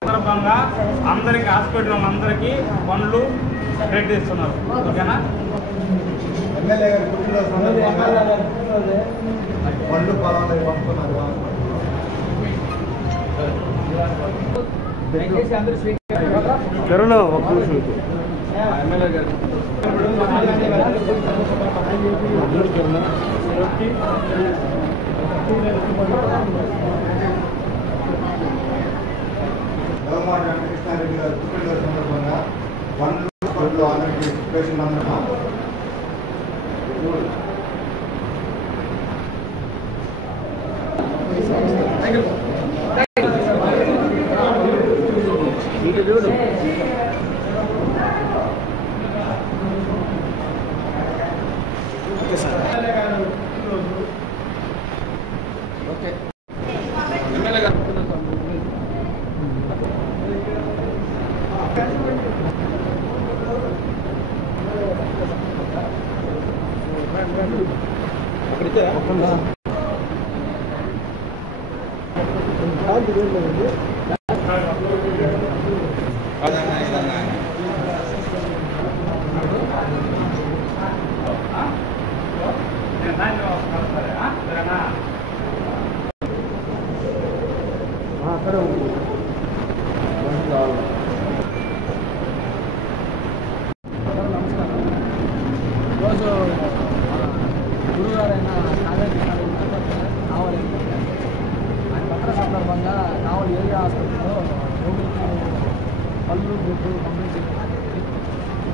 సందర్భంగా అందరికి హాస్పిటల్ అందరికీ పనులు రెడ్ ఇస్తున్నారు. ఓకేనా? ఎమ్మెల్యే గారి పనులు పొలాలు పంపుతున్నారు. కరోనా ఒక్క నిమిషం ఎమ్మెల్యే గారు కృష్ణారెడ్డి గారు పుట్టినరోజు సందర్భంగా పనులు అందరికీ పేషెంట్ అందరూ ఈరోజు గురుగారైన కావాలి ఆయన పత్ర సందర్భంగా కావాలి ఏరియా హాస్పిటల్లో రోగులకు పళ్ళు గుడ్డు పంపించి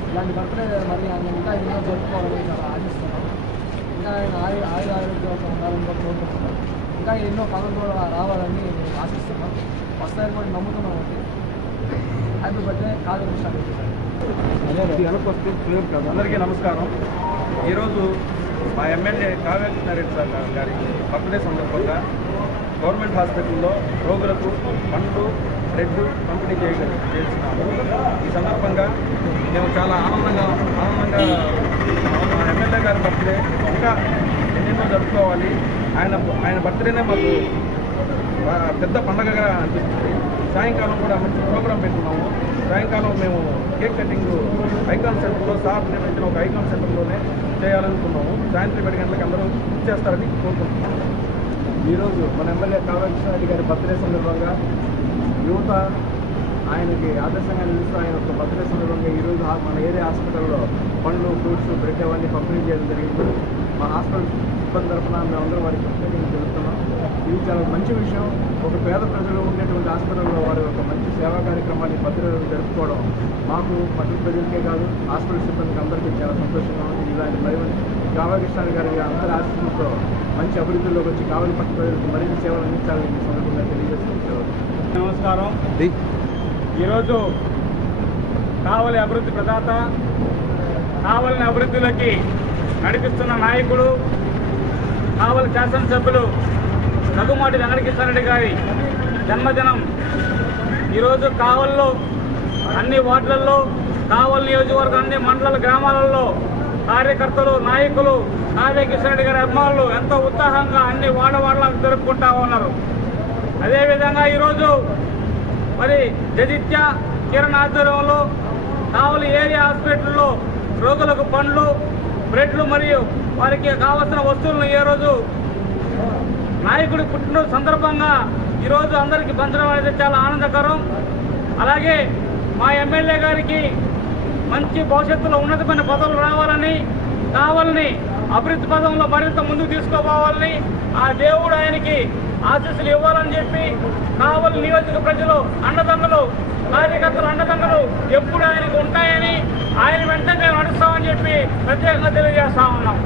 ఇలాంటి బర్త్డే మరి ఆయన ఇంకా ఎన్నో జరుపుకోవాలని చాలా ఆశిస్తున్నాం. ఇంకా ఆయన ఆరోగ్యంగా ఉండాలని కూడా కోరుకుంటున్నాం. ఇంకా ఎన్నో పనులు కూడా రావాలని ఆశిస్తున్నాం. వస్తాయని కూడా నమ్ముతున్నాం. హ్యాపీ బర్త్డే కాదు. అందరికీ నమస్కారం. ఈరోజు మా ఎమ్మెల్యే కావ్య కృష్ణారెడ్డి సార్ గారి బర్త్డే సందర్భంగా గవర్నమెంట్ హాస్పిటల్లో రోగులకు పండ్లు బ్రెడ్ పంపిణీ చేస్తున్నాము. ఈ సందర్భంగా మేము చాలా ఆనందంగా మా ఎమ్మెల్యే గారి బర్త్డే ఇంకా ఎన్నెన్నో జరుపుకోవాలి. ఆయన బర్త్డేనే మాకు పెద్ద పండగగా అనిపిస్తుంది. సాయంకాలం కూడా మంచి ప్రోగ్రాం పెట్టుకున్నాము. సాయంకాలం మేము కేక్ కటింగ్ ఐకాన్ సెంటర్లో సార్ నిర్వహించిన ఒక ఐకాన్ సెంటర్లోనే చేయాలనుకున్నాము. సాయంత్రం 7 గంటలకు అందరూ చేస్తారని కోరుకుంటున్నాము. ఈరోజు మన ఎమ్మెల్యే కావ్య కృష్ణారెడ్డి గారి బర్త్డే సందర్భంగా యువత ఆయనకి ఆదర్శంగా నిలుస్తూ ఆయన ఒక బర్త్డే సందర్భంగా ఈరోజు మన ఏరియా హాస్పిటల్లో పండ్లు ఫ్రూట్స్ బ్రెడ్ అవన్నీ పంపిణీ చేయడం జరిగింది. మా హాస్పిటల్ సిబ్బంది తరఫున మేమందరం వారికి కృతజ్ఞతలు తెలుస్తున్నాం. ఇది చాలా మంచి విషయం. ఒక పేద ప్రజలు ఉండేటువంటి హాస్పిటల్లో వారి ఒక మంచి సేవా కార్యక్రమాన్ని భద్రత జరుపుకోవడం మాకు పట్టణ ప్రజలకే కాదు హాస్పిటల్ సిబ్బందికి అందరికీ చాలా సంతోషంగా ఉంది. ఇలాంటి మరి కావ్య కృష్ణారెడ్డి గారి అందరి ఆశీస్సులతో మంచి అభివృద్ధిలోకి వచ్చి కావలి పట్టణ ప్రజలకు మరిన్ని సేవలు అందించాలని ఈ సందర్భంగా తెలియజేస్తున్నాం. నమస్కారం. ఈరోజు కావలి అభివృద్ధి ప్రదాత, కావలిని అభివృద్ధిలోకి నడిపిస్తున్న నాయకుడు, కావలి శాసనసభ్యులు దగ్గుమాటి వెంకటకృష్ణారెడ్డి గారి జన్మదినం. ఈరోజు కావలిలో అన్ని వార్డులలో, కావలి నియోజకవర్గం అన్ని మండల గ్రామాలలో కార్యకర్తలు, నాయకులు, కావ్య కృష్ణారెడ్డి గారి అభిమానులు ఎంతో ఉత్సాహంగా అన్ని వాడవాడలకు జరుపుకుంటా ఉన్నారు. అదేవిధంగా ఈరోజు మరి జగిత్య కిరణ్ ఆధ్వర్యంలో కావలి ఏరియా హాస్పిటల్లో రోగులకు పండ్లు బ్రెడ్లు మరియు వారికి కావాల్సిన వస్తువులను ఈరోజు నాయకుడి పుట్టినరోజు సందర్భంగా ఈరోజు అందరికీ పంచడం అనేది చాలా ఆనందకరం. అలాగే మా ఎమ్మెల్యే గారికి మంచి భవిష్యత్తులో ఉన్నతమైన పదవులు రావాలని, కావాలని అభివృద్ధి పదంలో మరింత ముందుకు తీసుకోపోవాలని, ఆ దేవుడు ఆయనకి ఆశీస్సులు ఇవ్వాలని చెప్పి కావలి నియోజక ప్రజలు అండదండలు, కార్యకర్తలు అండదండలు ఎప్పుడు ఆయనకు ఉంటాయని, ఆయన వెంటనే నడుస్తామని చెప్పి ప్రత్యేకంగా తెలియజేస్తా ఉన్నాం.